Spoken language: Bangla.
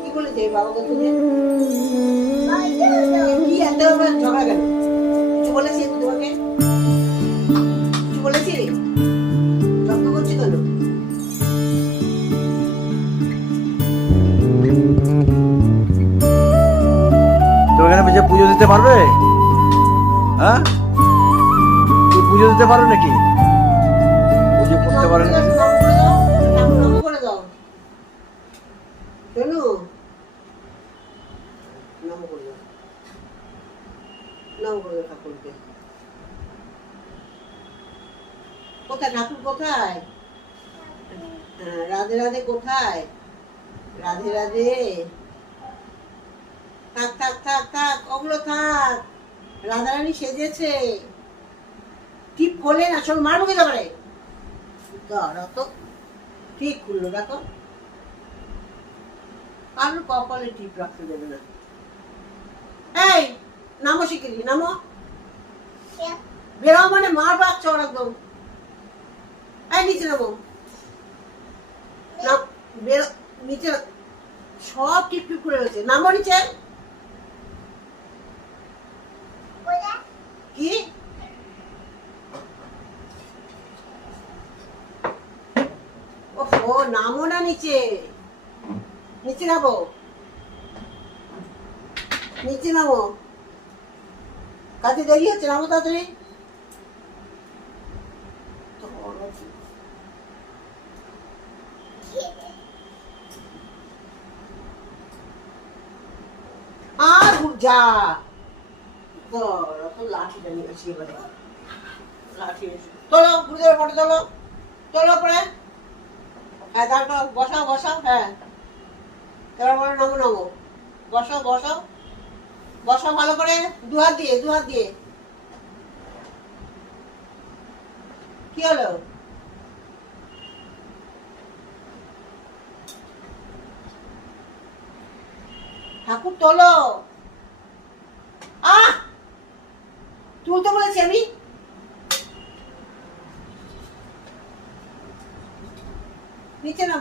কি বলেছে বাবাকে তুমি? কি এত ঝগড়া কেন? কিছু বলেছি তোমাকে? কিছু বলেছি? যত্ন করছি কেন? তুমি এখানে বসে পুজো দিতে পারবে? হ্যাঁ, তুই পুজো দিতে পারো নাকি? পুজো করতে পারো নাকি? নাম করে দাও শোনো, নাম করে দাও, নাম করে দাও ঠাকুরকে। কোথায় ঠাকুর কোথায়? রাধে রাধে কোথায়? রাধে রাধে। থাক থাক থাক থাক, ওগুলো থাক। রাধারানী সেজেছে, টিপ খোলে না, সব মারবো কি ব্যাপারে? দাঁড়া তো, ঠিক খুললো দেখো। কারোর কপালে টিপ রাখতে দেবে না। এই নামো শিখেছি, নামো। বেরাও মানে মার বাচ্চা একদম। এই নিচে নামো, বেরো নিচে। সব টিপ টিপ করে রয়েছে, নামো নিচে। কি ও নামো না নিচে, নিচে নামো, নিচে নামো। কাজে দেরি হচ্ছে, নামো তাড়াতাড়ি। আর যা লাঠিটা নিয়ে আসি এবারে। লাঠি তোলো, গুরুদেবের ফটো তোলো, তোলো পরে। হ্যাঁ তারপর বসাও বসাও। হ্যাঁ এবার বলো নামো নামো, বসাও বসাও বসাও ভালো করে, দুহাত দিয়ে দুহাত দিয়ে। কি হলো? ঠাকুর তোলো। আহ তুলতে বলেছি আমি। নিচে নামো।